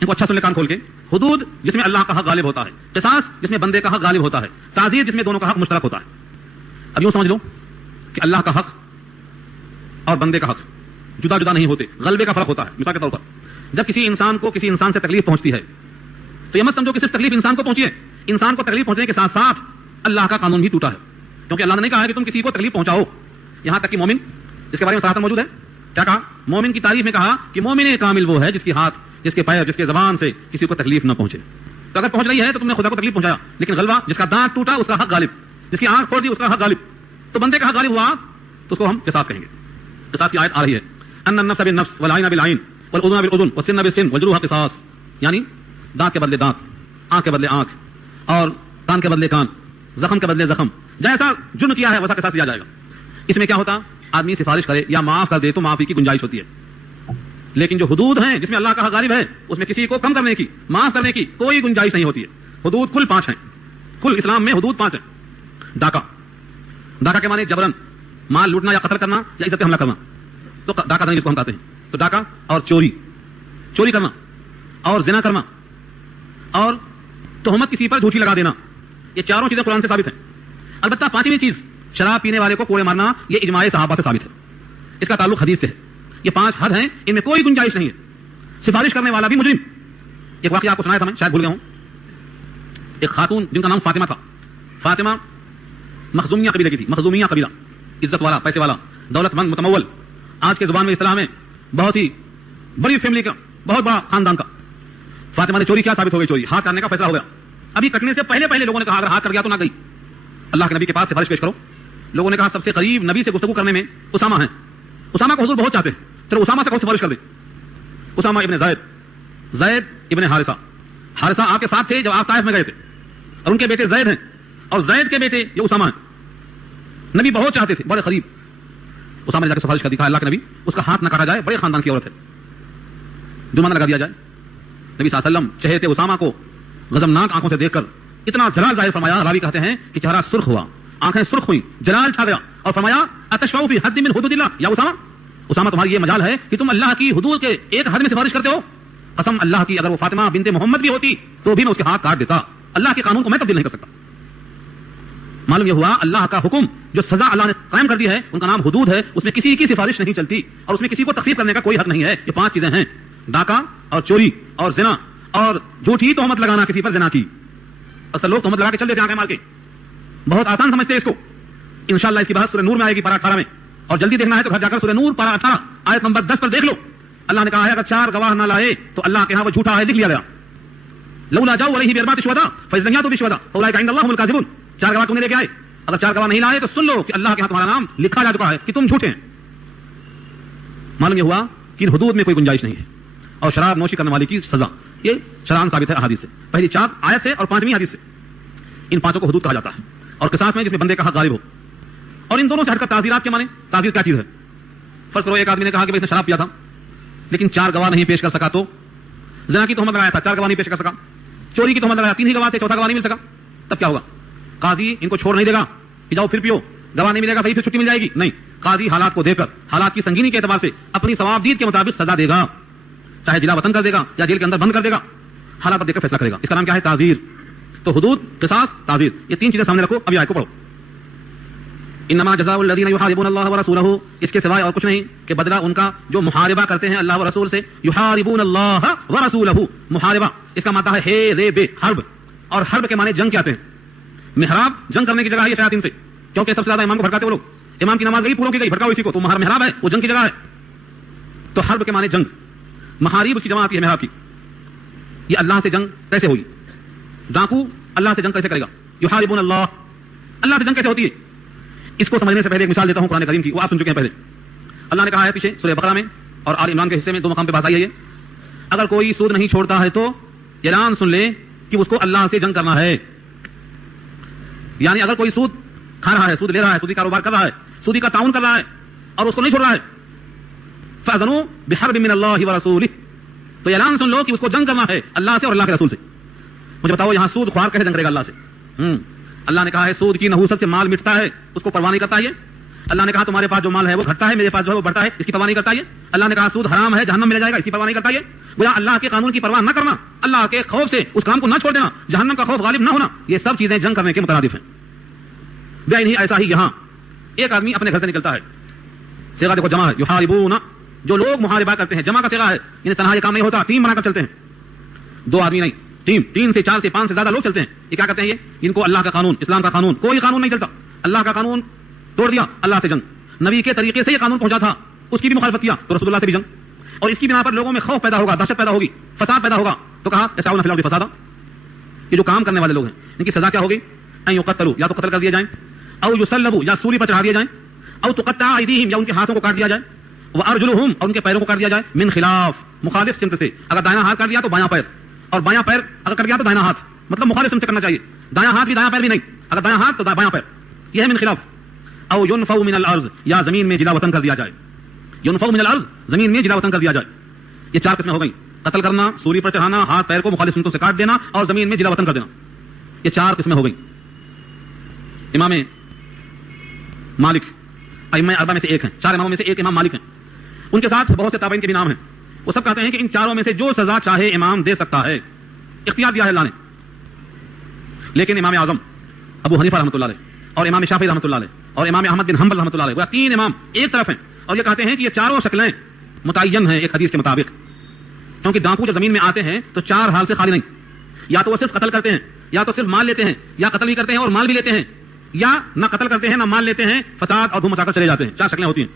ان کو اچھا سن لے کان کھول کے. حدود جس میں اللہ کا حق غالب ہوتا ہے، قصاص جس میں بندے کا حق غالب ہوتا ہے، تعزیر جس میں دونوں کا حق مشترک ہوتا ہے. اب یوں سمجھ لو کہ اللہ کا حق اور بندے کا حق جدا جدا نہیں ہوتے، غلبے کا فرق ہوتا ہے. مثال کے طور پر جب کسی انسان کو کسی انسان سے تکلیف پہنچتی ہے تو یہ مت سمجھو کہ صرف تکلیف انسان کو پہنچی ہے. انسان کو تکلیف پہنچنے کے ساتھ ساتھ اللہ کا قانون بھی ٹوٹا ہے. کیونکہ اللہ نے نہیں کہا ہے کہ تم کسی کو تکلیف پہنچاؤ. یہاں تک کہ مومن، اس کے بارے میں صراحتاً موجود ہے، کیا کہا؟ مومن کی تعریف میں کہا کہ مومن کامل وہ ہے جس کی ہاتھ، جس کے پیر، جس کے زبان سے کسی کو تکلیف نہ پہنچے. تو اگر پہنچ رہی ہے تو تم نے خدا کو تکلیف پہنچایا، لیکن غلبہ جس کا دانت ٹوٹا اس کا حق غالب، جس کی آنکھ پھوڑ دی اس کا حق غالب. تو بندے کا حق غالب ہوا تو اس کو ہم قصاص کہیں گے. قصاص کی آیت آ رہی ہے ان النفس بالنفس والعین بالعین والاذن بالاذن والسن بالسن والجروح قصاص. یعنی دانت کے بدلے دانت، آنکھ کے بدلے آنکھ، اور کان کے بدلے کان، زخم کے بدلے زخم. جیسا جرم کیا ہے ویسا قصاص دیا جائے گا. اس میں کیا ہوتا؟ آدمی سفارش کرے یا معاف کر دے تو معافی کی گنجائش ہوتی ہے. لیکن جو حدود ہیں جس میں اللہ کا حق غالب ہے اس میں کسی کو کم کرنے کی، معاف کرنے کی کوئی گنجائش نہیں ہوتی ہے. حدود کل 5 ہیں. کل اسلام میں حدود 5 ہیں. ڈاکہ، ڈاکہ کے معنی جبرن مال لوٹنا یا قتل کرنا یا عزت پہ حملہ کرنا. تو ڈاکہ جس کو ہم کہتے ہیں. تو ڈاکہ اور چوری، چوری کرنا اور زنا کرنا اور تہمت کسی پر جھوٹی لگا دینا، یہ چاروں چیزیں قرآن سے ثابت ہیں. البتہ 5ویں چیز شراب پینے والے کو کوڑے مارنا، یہ اجماع صحابہ سے ثابت ہے. اس کا تعلق حدیث سے ہے. یہ 5 حد ہیں، ان میں کوئی گنجائش نہیں ہے. سفارش کرنے والا بھی مجرم. ایک واقعہ آپ کو سنایا تھا میں، شاید بھول گیا ہوں. ایک خاتون جن کا نام فاطمہ تھا. فاطمہ مخزومیہ قبیلے کی تھی. مخزومیہ قبیلہ، عزت والا، پیسے والا، دولت مند، متمول. آج کے زبان میں اصطلاح میں بہت ہی بڑی فیملی کا، بہت بڑا خاندان کا. فاطمہ نے چوری کیا؟ ثابت ہو گئی چوری. ہاتھ کاٹنے کا فیصلہ ہو گیا. ابھی کٹنے سے پہلے پہلے لوگوں نے کہا اگر ہاتھ کٹ گیا تو نہ گئی. اللہ کے نبی کے پاس سفارش پیش کرو. لوگوں نے کہا سب سے قریب نبی سے گفتگو کرنے میں اسامہ ہیں. اسامہ کو حضور بہت چاہتے ہیں. چلو اسامہ سے کون سفارش کر دیں. اسامہ ابن زید، زید ابن حارثہ. حارثہ آپ کے ساتھ تھے جب آپ طائف میں گئے تھے، اور ان کے بیٹے زید ہیں، اور زید کے بیٹے یہ اسامہ ہیں. نبی بہت چاہتے تھے، بڑے قریب. اسامہ نے جا کے سفارش کر دی. کہا اللہ کے نبی اس کا ہاتھ نہ کاٹا جائے، بڑے خاندان کی عورت ہے، جرمانہ لگا دیا جائے. نبی صلی اللہ علیہ وسلم چہرے اسامہ کو غضبناک آنکھوں سے دیکھ کر اتنا جلال ظاہر فرمایا. راوی کہتے ہیں کہ چہرہ سرخ ہوا، آنکھیں سرخ ہوئی، جلال چھا گیا، اور فرمایا اتشفعوا فی حد من حدود اللہ یا اسامہ. اسامہ تمہاری یہ مجال ہے کہ تم اللہ کی حدود کے ایک حد میں سفارش کرتے ہو. قسم اللہ کی اگر وہ فاطمہ بنت محمد بھی ہوتی تو بھی میں اس کے ہاتھ کاٹ دیتا. اللہ کے قانون کو میں تبدیل نہیں کر سکتا. معلوم یہ ہوا اللہ کا حکم جو سزا اللہ نے قائم کر دی ہے ان کا نام حدود ہے. اس میں کسی کی سفارش نہیں چلتی اور اس میں کسی کو تخفیف کرنے کا کوئی حق نہیں ہے. یہ 5 چیزیں ہیں: ڈاکہ اور چوری اور زنا اور جھوٹی تہمت لگانا کسی پر زنا کی. اصل لوگ تہمت لگا کے چل دیتے آنکھیں مار کے، بہت آسان سمجھتے ہیں اس کو. انشاءاللہ اس کی بات سورہ نور میں آئے گی، پارہ 18 میں. اور جلدی دیکھنا ہے تو گھر جا کر سورہ نور پارہ 18 آیت نمبر 10 پر دیکھ لو. اللہ نے کہا ہے اگر 4 گواہ نہ لائے تو اللہ کے ہاں وہ جھوٹا ہے، لکھ لیا گیا. لولا جاؤ علیہ باربعۃ شہداء فاذ لم یاتوا بشہداء فاولئک عند اللہ هم الکاذبون. 4 گواہ تم نے لے کے آئے، اگر 4 گواہ نہیں لائے تو سن لو کہ اللہ کے ہاں تمہارا نام لکھا جا چکا ہے کہ تم جھوٹے ہیں. معلوم یہ ہوا کہ ان حدود میں کوئی گنجائش نہیں ہے. اور شراب نوشی کرنے والے کی سزا یہ شرعاً ثابت ہے احادیث سے، پہلی 4 آیت سے اور 5ویں حدیث سے. ان 5 کو حدود کہا جاتا ہے. اور قصاص میں جس میں بندے کا حق غالب ہو. اور ان دونوں سے ہٹ کر تعزیرات کے معنی. تعزیر کیا چیز ہے؟ فرض کرو ایک آدمی نے کہا کہ اس نے شراب پیا تھا لیکن 4 گواہ نہیں پیش کر سکا تو زنا کی تہمت لگایا تھا 4 گواہ نہیں پیش کر سکا, چوری کی تہمت لگایا 3 ہی گواہ تھے, چوتھا گواہ نہیں مل سکا, تب کیا ہوگا؟ قاضی ان کو چھوڑ نہیں دے گا کہ جاؤ پھر پیو, گواہ نہیں ملے گا صحیح پھر چھٹی مل جائے گی, نہیں, قاضی حالات کو دیکھ کر حالات کی سنگینی کے اعتبار سے اپنی ثوابدید کے مطابق سزا دے گا, چاہے جلا وطن کر دے گا یا جیل کے اندر بند کر دے گا, حالات پر دیکھ کر فیصلہ کرے گا. اس کا نام کیا ہے؟ تعزیر. تو حدود, قصاص, تعزیر, یہ 3 چیزیں سامنے رکھو. ابھی آیت کو پڑھو. انما جزاء الذین یحاربون اللہ ورسولہ, اس کے سوائے اور کچھ نہیں کہ بدلہ ان کا جو محاربہ کرتے ہیں اللہ و رسول سے. یحاربون اللہ ورسولہ, محاربہ اس کا معنی ہے رے بے, حرب, اور حرب کے معنی جنگ کے آتے ہیں. محراب جنگ کرنے کی جگہ ہے شیاطین سے, کیونکہ سب سے زیادہ امام کو بھڑکاتے وہ لوگ. امام کی نماز گئی پوروں کی گئی, بھڑکاؤ اسی کو, تو محراب ہے, وہ جنگ کی جگہ ہے. تو حرب کے معنی جنگ, محاریب اس کی جمع آتی ہے محراب کی. یہ اللہ سے جنگ کیسے ہوئی؟ ڈاکو اللہ سے جنگ کیسے کرے گا؟ یحاربون اللہ, اللہ سے جنگ کیسے ہوتی ہے؟ اس کو سمجھنے سے پہلے ایک مثال دیتا ہوں قرآن کریم کی, وہ آپ سن چکے ہیں پہلے. اللہ نے کہا ہے پیچھے سورہ بقرہ میں اور آل عمران کے حصے میں 2 مقام پہ بات آئی ہے یہ, اگر کوئی سود نہیں چھوڑتا ہے تو اعلان سن لے کہ اس کو اللہ سے جنگ کرنا ہے. یعنی اگر کوئی سود کھا رہا ہے, سود لے رہا ہے, سودی کاروبار کر رہا ہے, سودی کا تعاون کر رہا ہے اور اس کو نہیں چھوڑ رہا ہے, فاذنوا بحرب من اللہ ورسولہ, تو اعلان سن لو کہ اس کو جنگ کرنا ہے اللہ سے اور اللہ کے رسول سے. مجھے بتاؤ یہاں سود خوار کیسے جنگ کرے گا اللہ سے؟ اللہ نے کہا ہے سود کی نحوست سے مال مٹتا ہے, اس کو پرواہ نہیں کرتا یہ. اللہ نے کہا تمہارے پاس جو مال ہے وہ گھٹتا ہے, میرے پاس جو ہے وہ بڑھتا ہے, اس کی پرواہ نہیں کرتا یہ. اللہ نے کہا سود حرام ہے, جہنم میں لے جائے گا, اس کی پرواہ نہیں کرتا یہ. گویا اللہ کے قانون کی پرواہ نہ کرنا, اللہ کے خوف سے اس کام کو نہ چھوڑ دینا, جہنم کا خوف غالب نہ ہونا, یہ سب چیزیں جنگ کرنے کے مترادف ہیں. بے نہیں ایسا ہی یہاں ایک آدمی اپنے گھر سے نکلتا ہے, صیغہ دیکھو جمع ہے, یحاربون, جو لوگ محاربہ کرتے ہیں جمع کا صیغہ ہے, یعنی تنہا یہ کام نہیں ہوتا, ٹیم بنا کر چلتے ہیں, 2 آدمی نہیں, ٹیم, 3 سے 4 سے 5 سے زیادہ لوگ چلتے ہیں. یہ کیا کرتے ہیں؟ یہ ان کو اللہ کا قانون, اسلام کا قانون, کوئی قانون نہیں چلتا, اللہ کا قانون توڑ دیا, اللہ سے جنگ. نبی کے طریقے سے یہ قانون پہنچا تھا, اس کی بھی مخالفت کیا تو رسول اللہ سے بھی جنگ. اور اس کی بنا پر لوگوں میں خوف پیدا ہوگا, دہشت پیدا ہوگی, فساد پیدا ہوگا, تو کہا یسعون فی الارض فسادا. یہ جو کام کرنے والے لوگ ہیں ان کی سزا کیا ہوگی؟ ان یقتلوا, یا تو قتل کر دیے جائیں, او یصلبوا, یا سولی پر چڑھا دیے جائیں, او تقطع ایدیہم, یا ان کے ہاتھوں کو کاٹ دیا جائے, وارجلہم, اور ان کے پیروں کو کاٹ دیا جائے, من خلاف, مخالف سمت سے. اگر دائنا ہاتھ کاٹ دیا تو بایاں پیر, اور بایاں پیر اگر کٹ گیا تو دائنا ہاتھ, مطلب مخالف سمت سے کرنا چاہیے. دایاں ہاتھ بھی دایاں پیر بھی نہیں, اگر دایاں ہاتھ تو بایاں پیر, یہ ہے من خلاف. او ينفوا من الارض, یا زمین میں جلا وطن کر دیا جائے. ينفوا من الارض, زمین میں جلا وطن کر دیا جائے. یہ 4 قسمیں ہو گئیں, قتل کرنا, سولی پر چڑھانا, ہاتھ پیر کو مخالف سمتوں سے کاٹ دینا, اور زمین میں جلا وطن کر دینا. یہ 4 قسمیں ہو گئیں. امام مالک ائمہ 4 میں سے ایک ہیں, 4 اماموں میں سے ایک امام مالک ہیں. ان کے ساتھ بہت سے تابعین کے بھی نام ہیں. وہ سب کہتے ہیں کہ ان 4 میں سے جو سزا چاہے امام دے سکتا ہے, اختیار دیا ہے اللہ نے. لیکن امام اعظم ابو حنیفہ رحمۃ اللہ علیہ, اور امام شافعی رحمۃ اللہ علیہ, اور امام احمد بن حنبل رحمۃ اللہ علیہ, وہ 3 امام ایک طرف ہیں, اور یہ کہتے ہیں کہ یہ 4 شکلیں متعین ہیں ایک حدیث کے مطابق. کیونکہ ڈاکو جب زمین میں آتے ہیں تو 4 حال سے خالی نہیں, یا تو وہ صرف قتل کرتے ہیں, یا تو صرف مال لیتے ہیں, یا قتل بھی کرتے ہیں اور مال بھی لیتے ہیں, یا نہ قتل کرتے ہیں نہ مال لیتے ہیں, فساد اور دھوم مچا کر چلے جاتے ہیں. 4 شکلیں ہوتی ہیں.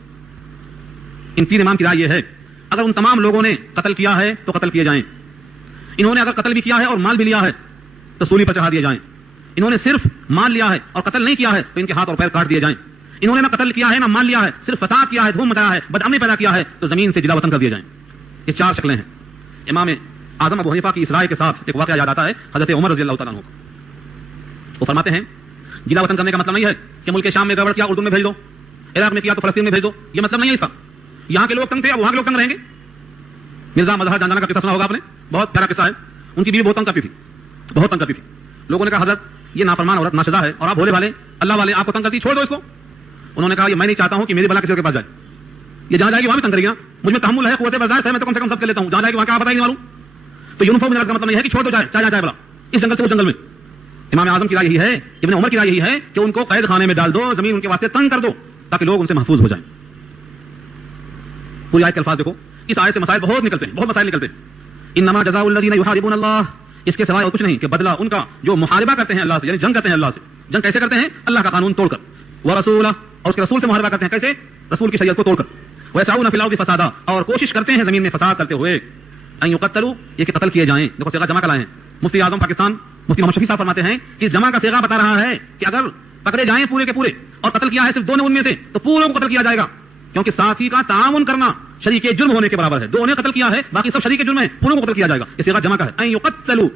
ان 3 امام کی رائے یہ ہے اگر ان تمام لوگوں نے قتل کیا ہے تو قتل کیے جائیں. انہوں نے اگر قتل بھی کیا ہے اور مال بھی لیا ہے تو سولی پر چڑھا دیے جائیں. انہوں نے صرف مال لیا ہے اور قتل نہیں کیا ہے تو ان کے ہاتھ اور پیر کاٹ دیے جائیں. انہوں نے نہ قتل کیا ہے نہ مال لیا ہے, صرف فساد کیا ہے, دھوم مچایا ہے, بدامنی پیدا کیا ہے, تو زمین سے جلا وطن کر دیے جائیں. یہ 4 شکلیں ہیں. امام اعظم ابو حنیفہ کی اس رائے کے ساتھ ایک واقعہ یاد آتا ہے حضرت عمر رضی اللہ تعالیٰ عنہ. وہ فرماتے ہیں جلا وطن کرنے کا مطلب نہیں ہے کہ ملک شام میں گڑبڑ کیا اردو میں بھیج دو, عراق میں کیا تو فلسطین میں بھیج دو, یہ مطلب نہیں ہے اس کا. یہاں کے لوگ تنگ تھے, اب وہاں کے لوگ تنگ رہیں گے. مرزا مظہر جان جانا کا قصہ سنا ہوگا آپ نے, بہت پیارا قصہ ہے. ان کی بیوی بہت تنگ کرتی تھی, بہت تنگ کرتی تھی. لوگوں نے کہا حضرت یہ نافرمان عورت ناشزا ہے اور آپ بھولے بھالے اللہ والے آپ کو تنگ کرتی, چھوڑ دو اس کو. انہوں نے کہا یہ میں نہیں چاہتا ہوں کہ میری بلا کسی اور کے پاس جائے, یہ جہاں جائے گی وہاں بھی تنگ کرے گی نا, مجھ میں تحمل ہے, قوت برداشت ہے, میں تو کم سے کم سب کر لیتا ہوں, جہاں جائے گی وہاں کیا بتائیں گے معلوم. تو یونیفارم کا مطلب نہیں ہے کہ چھوڑ دو جائے جائے بلا اس جنگل سے اس جنگل میں. امام اعظم کی رائے یہی ہے, ابن عمر کی رائے یہی ہے کہ ان کو قید خانے میں ڈال دو, زمین ان کے واسطے تنگ کر دو تاکہ لوگ ان سے محفوظ ہو جائیں. پوری آیت کے الفاظ دیکھو, اس آیت سے مسائل بہت نکلتے ہیں, بہت مسائل نکلتے ہیں. انما جزاء الذین یحاربون اللہ, اس کے سوائے اور کچھ نہیں کہ بدلہ ان کا جو محاربہ کرتے ہیں اللہ سے, یعنی جنگ کرتے ہیں اللہ سے. جنگ کیسے کرتے ہیں؟ اللہ کا قانون توڑ کر, ورسولہ, اور اس کے رسول سے محاربہ کرتے ہیں. کیسے؟ رسول کی شریعت کو توڑ کر. ویسعون فی الارض فسادا, اور کوشش کرتے ہیں زمین میں فساد کرتے ہوئے. ان یقتلوا, یہ کہ قتل کیے جائیں. دیکھو صیغہ جمع کا لائے ہیں. مفتی اعظم پاکستان مفتی محمد شفیع صاحب فرماتے ہیں کہ جمع کا صیغہ بتا رہا ہے کہ اگر پکڑے جائیں پورے کے پورے اور قتل کیا ہے صرف 2 نے ان میں سے, تو پوروں کو قتل کیا جائے گا, کیونکہ ساتھی کا تعاون کرنا شریک جرم ہونے کے برابر ہے. 2 نے قتل کیا ہے, باقی سب شریک جرم ہے, پوروں کو قتل کیا جائے گا. یہ صیغہ جمع کا ہے, ان یقتلوا,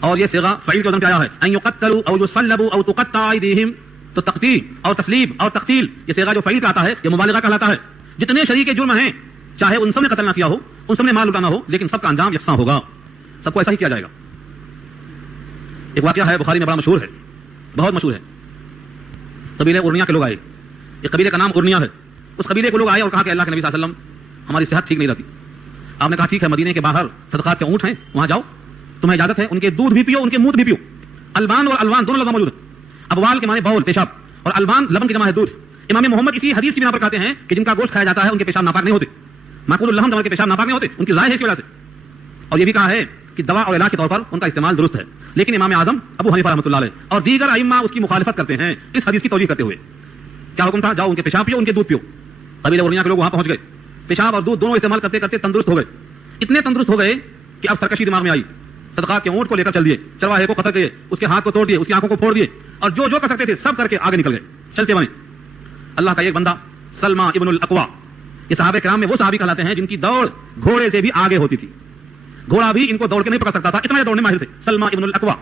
اور یہ صیغہ فعیل کے وزن پہ آیا ہے, ان یقتلوا او یصلبوا او تقطع ایدیہم. تو تقتیل اور تسلیب اور تقتیل, یہ صیغہ جو فعیل کا آتا ہے یہ مبالغہ کہلاتا ہے. جتنے شریک جرم ہیں, چاہے ان سب نے قتل نہ کیا ہو, ان سب نے مال لٹانا ہو, لیکن سب کا انجام یکساں ہوگا, سب کو ایسا ہی کیا جائے گا. ایک واقعہ ہے بخاری میں بڑا مشہور ہے, بہت مشہور ہے. قبیلے ارنیا کے لوگ آئے, ایک قبیلے کا نام ارنیا ہے. اس قبیلے کے لوگ آئے اور کہا کہ اللہ کے نبی صلی اللہ علیہ وسلم ہماری صحت ٹھیک نہیں رہتی. آپ نے کہا ٹھیک ہے, مدینے کے باہر صدقات کے اونٹ ہیں, وہاں جاؤ, تمہیں اجازت ہے, ان کے دودھ بھی پیو, ان کے موت بھی پیو. البان اور الوان دونوں لفظ موجود ہیں. ابوال کے معنی باول پیشاب, اور البان لبن کی جمع ہے دودھ. امام محمد اسی حدیث کی بنا پر کہتے ہیں کہ جن کا گوشت کھایا جاتا ہے ان کے پیشاب ناپاک نہیں ہوتے. معقول اللحم جمع کے پیشاب ناپاک نہیں ہوتے, ان کی رائے ہے اس وجہ سے. اور یہ بھی کہا ہے کہ دوا اور علاج کے طور پر ان کا استعمال درست ہے. لیکن امام اعظم ابو حنیفہ رحمۃ اللہ علیہ اور دیگر ائمہ اس کی مخالفت کرتے ہیں اس حدیث کی توجیہ کرتے ہوئے. کیا حکم تھا؟ جاؤ ان کے پیشاب پیو, ان کے دودھ پیو. قبیلہ ارنیا کے لوگ وہاں پہنچ گئے, پیشاب اور دودھ دونوں استعمال کرتے کرتے تندرست ہو گئے. اتنے تندرست ہو گئے کہ اب سرکشی دماغ میں آئی. صدقات کے اونٹ کو لے کر چل دیے, چرواہے کو قتل کیے, اس کے ہاتھ کو توڑ دیے, اس کی آنکھوں کو پھوڑ دیے, اور جو جو کر سکتے تھے سب کر کے آگے نکل گئے, چلتے بنے. اللہ کا ایک بندہ سلمہ ابن الاقوا, یہ صحابہ کرام میں وہ صحابی کہلاتے ہیں جن کی دوڑ گھوڑے سے بھی آگے ہوتی تھی. گھوڑا بھی ان کو دوڑ کے نہیں پکڑ سکتا تھا, اتنا دوڑنے ماہر تھے. سلمہ ابن الاقوا,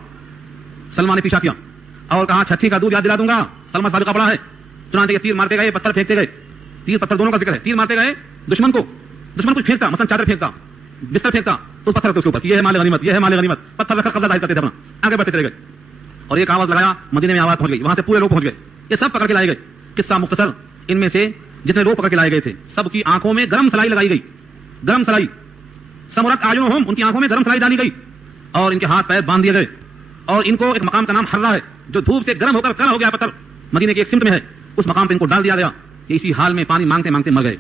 سلمہ نے پیچھا کیا اور کہا چھٹی کا دودھ یاد دلا دوں گا. سلمہ سابقہ بڑا ہے, چنانچہ یہ تیر مارتے گئے, پتھر پھینکتے گئے. تیر پتھر دونوں کا ذکر ہے. تیر مارتے گئے دشمن کو, دشمن کچھ پھینکتا, مثلا چادر پھینکتا, بستر پھینکتا, تو پتھر اس کے اوپر, یہ ہے مال غنیمت, یہ ہے مال غنیمت. پتھر رکھ کر قبضہ ظاہر کرتے تھے اپنا, آگے بڑھتے چلے گئے. اور ایک آواز لگایا, مدینے میں آواز پہنچ گئی, وہاں سے پورے لوگ پہنچ گئے. یہ سب پکڑ کے لائے گئے. قصہ مختصر, ان میں سے جتنے لوگ پکڑ کے لائے گئے تھے سب کی آنکھوں میں گرم سلائی لگائی گئی, گرم سلائی. سمرت اعینہم, ان کی آنکھوں میں گرم سلائی ڈالی گئی, اور ان کے ہاتھ پیر باندھ دیے گئے. اور ان کو ایک مقام کا نام حرہ ہے, جو دھوپ سے گرم ہو کر کڑا ہو گیا پتھر, مدینے کے ایک سمت میں ہے. اس مقام پہ ان کو ڈال دیا گیا. یہ اسی حال میں پانی مانگتے مانگتے مر گئے.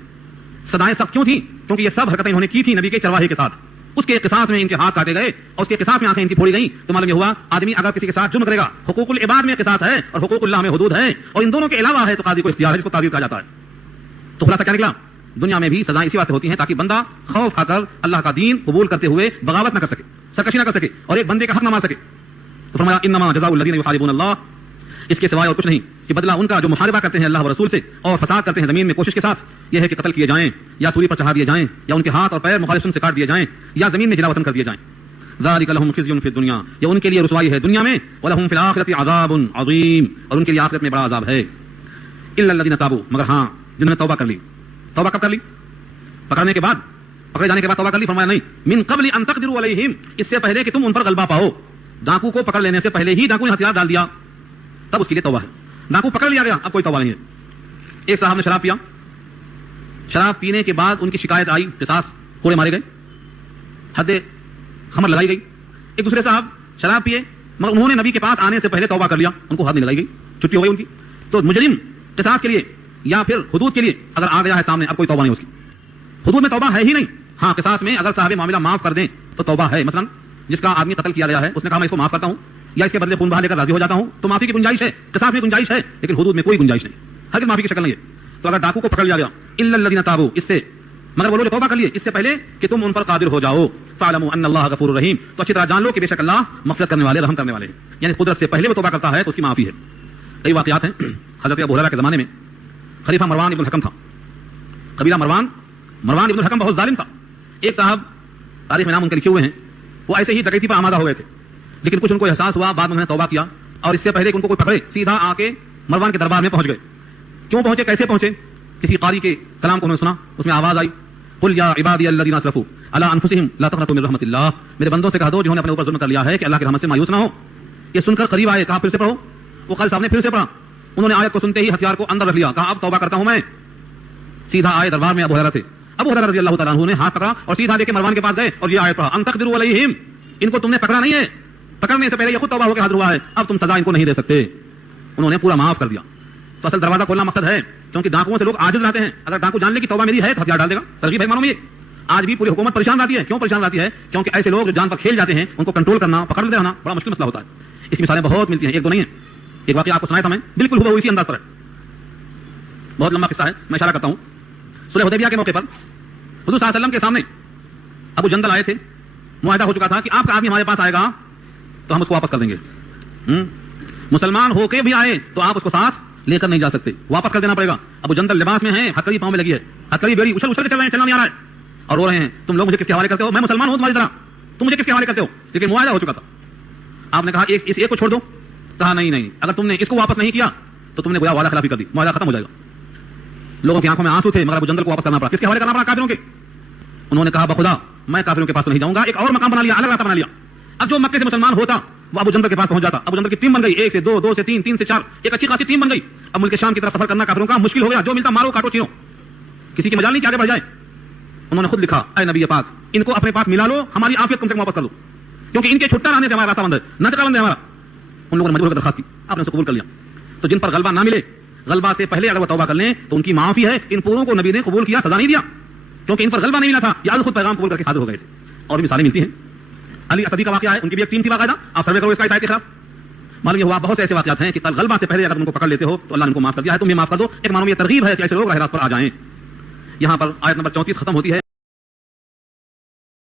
صدائیں سخت کیوں تھیں؟ کیونکہ یہ سب حرکتیں انہوں نے کی تھی نبی کے چرواہے کے ساتھ. اس کے قصاص میں ان کے ہاتھ کاٹے گئے, اور اس کے قصاص میں آنکھیں ان کی پھوڑی گئیں. تو معلوم یہ ہوا, آدمی اگر کسی کے ساتھ جرم کرے گا, حقوق العباد میں قصاص ہے اور حقوق اللہ میں حدود ہے, اور ان دونوں کے علاوہ ہے تو قاضی کو اختیار ہے, جس کو تعزیر کہا جاتا ہے. تو خلاصہ کیا نکلا؟ دنیا میں بھی سزائیں اسی واسطے ہوتی ہیں تاکہ بندہ خوف کھا کر اللہ کا دین قبول کرتے ہوئے بغاوت نہ کر سکے, سرکشی نہ کر سکے, اور ایک بندے کا حق نہ مار سکے. تو فرمایا انما جزاء الذین یحاربون اللہ, اس کے سوائے اور کچھ نہیں کہ بدلہ ان کا جو محاربہ کرتے ہیں اللہ و رسول سے اور فساد کرتے ہیں زمین میں کوشش کے ساتھ, یہ ہے کہ قتل کیے جائیں, یا سولی پر چڑھا دیے جائیں, یا ان کے ہاتھ اور پیر مخالف سے کاٹ دیے جائیں, یا زمین میں جلا وطن کر دیے جائیں. ذالک لہم خزی فی الدنیا, یہ ان کے لیے رسوائی ہے دنیا میں, ولہم فی الآخرۃ عذاب عظیم, اور ان کے لیے آخرت میں بڑا عذاب ہے. الا الذین تابوا, مگر ہاں جنہوں نے توبہ کر لی. توبہ کب کر لی؟ پکڑنے کے بعد, پکڑے جانے کے بعد توبہ کر لی. فرمایا نہیں, من قبل ان تقدروا علیہم, اس سے پہلے کہ تم ان پر غلبہ پاؤ. ڈاکو کو پکڑ لینے سے پہلے ہی ڈاکو نے ہتھیار ڈال دیا, تب اس کے لیے توبہ ہے. ڈاکو پکڑ لیا گیا, اب کوئی توبہ نہیں ہے. ایک صاحب نے شراب پیا, شراب پینے کے بعد ان کی شکایت آئی, قصاص, کوڑے مارے گئے, حد خمر لگائی گئی. ایک دوسرے صاحب شراب پیے مگر انہوں نے نبی کے پاس آنے سے پہلے توبہ کر لیا, ان کو حد نہیں لگائی گئی, چھٹی ہو گئی ان کی. تو مجرم قصاص کے لیے یا پھر حدود کے لیے اگر آ گیا ہے سامنے, اب کوئی توبہ نہیں اس کی. حدود میں توبہ ہے ہی نہیں. ہاں قصاص میں اگر صاحب معاملہ معاف کر دیں تو توبہ ہے. مثلا جس کا آدمی قتل کیا گیا ہے, اس نے کہا میں اس کو معاف کرتا ہوں, یا اس کے بدلے خون بہا لے کر راضی ہو جاتا ہوں, تو معافی کی گنجائش ہے, قصاص میں گنجائش ہے, لیکن حدود میں کوئی گنجائش نہیں, ہرگز معافی کی شکل نہیں ہے. تو اگر ڈاکو کو پکڑ لیا گیا, الا الذین تابوا, اس سے مگر وہ لوگ توبہ کر لیے اس سے پہلے کہ تم ان پر قادر ہو جاؤ. فاعلموا ان اللہ غفور رحیم, تو اچھی طرح جان لو کہ بے شک اللہ مغفرت کرنے والے, رحم کرنے والے ہیں. یعنی قدرت سے پہلے وہ توبہ کرتا ہے تو اس کی معافی ہے. کئی واقعات ہیں. حضرت ابو ہریرہ کے زمانے میں خلیفہ مروان ابن الحکم تھا. قبیلہ مروان ابن الحکم بہت ظالم تھا. ایک صاحب تاریخ میں نام ان کے لکھے ہوئے ہیں, وہ ایسے ہی ڈکیتی پر آمادہ ہو گئے تھے, لیکن کچھ ان کو احساس ہوا, بعد میں انہوں نے توبہ کیا, اور اس سے پہلے کہ ان کو کوئی پکڑے سیدھا آ کے مروان کے دربار میں پہنچ گئے. کیوں پہنچے, کیسے پہنچے؟ کسی قاری کے کلام کو انہوں نے سنا, اس میں آواز آئی, قل یا عبادی الذین اسرفوا علی انفسہم لا تقنطوا من رحمۃ اللہ, میرے بندوں سے کہہ دو جنہوں نے اپنے اوپر ظلم کر لیا ہے کہ اللہ کی رحمت سے مایوس نہ ہو. یہ سن کر قریب آئے, کہا پھر سے پڑھو. وہ قاری صاحب نے پھر سے پڑھا, انہوں نے آیت کو سنتے ہی ہتھیار کو اندر رکھ لیا, کہا اب توبہ کرتا ہوں میں. سیدھا آئے دربار میں ابو ہریرہ تھے. ابو ہریرہ رضی اللہ تعالیٰ عنہ نے ہاتھ پکڑا اور سیدھا لے کے مروان کے پاس گئے اور یہ آیت پڑھا, ان تقدروا علیہم, ان کو تم نے پکڑا نہیں ہے, پکڑنے سے پہلے یہ خود توبہ ہو کے حاضر ہوا ہے, اب تم سزا ان کو نہیں دے سکتے. انہوں نے پورا معاف کر دیا. تو اصل دروازہ کھولنا مقصد ہے, کیونکہ ڈاکوؤں سے لوگ عاجز رہتے ہیں. اگر ڈاکو جان لے کہ توبہ میری ہے تو ہتھیار ڈال دے گا. ترغیب ہے مانو یہ. آج بھی پوری حکومت پریشان رہتی ہے. کیوں پریشان رہتی ہے؟ کیونکہ ایسے لوگ جو جان پر کھیل جاتے ہیں ان کو کنٹرول کرنا, پکڑ لیتے رہنا بڑا مشکل مسئلہ ہوتا ہے. اس کی مثالیں بہت ملتی ہیں, ایک دو نہیں ہیں. ایک واقعہ آپ کو سنایا تھا میں, بالکل ہوا اسی انداز پر ہے, بہت لمبا قصہ ہے, میں اشارہ کرتا ہوں. صلح حدیبیہ کے موقع پر حضور صلی اللہ علیہ وسلم کے سامنے ابو جندل آئے تھے. معاہدہ ہو چکا تھا کہ آپ کا آدمی ہمارے پاس آئے گا تو ہم اس کو واپس کر دیں گے. مسلمان ہو کے بھی آئے تو آپ اس کو ساتھ لے کر نہیں جا سکتے, واپس کر دینا پڑے گا. ابو جندل لباس میں ہیں, ہتھکڑی پاؤں میں لگی ہے, ہتھکڑی بیڑی اچھل اچھل کے چل رہے ہیں, چلنا نہیں آ رہا ہے, اور رو رہے ہیں, تم لوگ مجھے کس کے حوالے کرتے ہو؟ میں مسلمان ہوں تمہاری طرح, تم مجھے کس کے حوالے کرتے ہو؟ لیکن معاہدہ ہو چکا تھا. آپ نے کہا اس ایک کو چھوڑ دو. کہا نہیں, اگر تم نے اس کو واپس نہیں کیا تو تم نے گویا وعدہ خلافی کر دی, معاہدہ ختم ہو جائے گا. لوگوں کی آنکھوں میں آنسو تھے, مگر ابو جندل کو واپس کرنا پڑا. کس کے حوالے کرنا پڑا؟ کافروں کے. انہوں نے کہا بخدا میں کافروں کے پاس تو نہیں جاؤں گا. ایک اور مقام بنا لیا, الگ راستہ بنا لیا. اب جو مکے سے مسلمان ہوتا وہ ابو جندل کے پاس پہنچ جاتا. ابو جندل کی ٹیم بن گئی, 1 سے 2, 2 سے 3, 3 سے 4, ایک اچھی خاصی ٹیم بن گئی. اب ملک شام کی طرف سفر کرنا کافروں کا مشکل ہو گیا. جو ملتا مارو کاٹو چینو, کسی کی مجال نہیں کہ آگے بڑھ جائے. انہوں نے خود لکھا, اے نبی پاک ان کو اپنے پاس ملا لو, ہماری عافیت کم سے کم واپس کر لو, کیونکہ ان کے چھٹا رہنے سے ہمارا راستہ بند ہے, نطقہ بند ہے ہمارا. ان لوگوں نے مجبور کر درخواست کی, آپ نے اسے قبول کر لیا. تو جن پر غلبہ نہ ملے, غلبہ سے پہلے اگر وہ توبہ کر لیں تو ان کی معافی ہے. ان پوروں کو نبی نے قبول کیا, سزا نہیں دیا, کیونکہ ان پر غلبہ نہیں ملا تھا. یا خود پیغام قبول کر کے حاضر ہو گئے تھے. اور بھی مثالیں ملتی ہیں. علی اسدی کا واقعہ ہے, ان کی بھی ایک ٹیم تھی باقاعدہ. آپ سروے کرو اس کا اس آیت کے خلاف, معلوم یہ ہوا بہت سے ایسے واقعات ہیں کہ غلبہ سے پہلے اگر ان کو پکڑ لیتے ہو تو اللہ نے ان کو معاف کر دیا ہے, تم بھی معاف کر دو. ایک مانو یہ ترغیب ہے کہ ایسے لوگ راہ راست پر آ جائیں. یہاں پر آیت نمبر 34 ختم ہوتی ہے.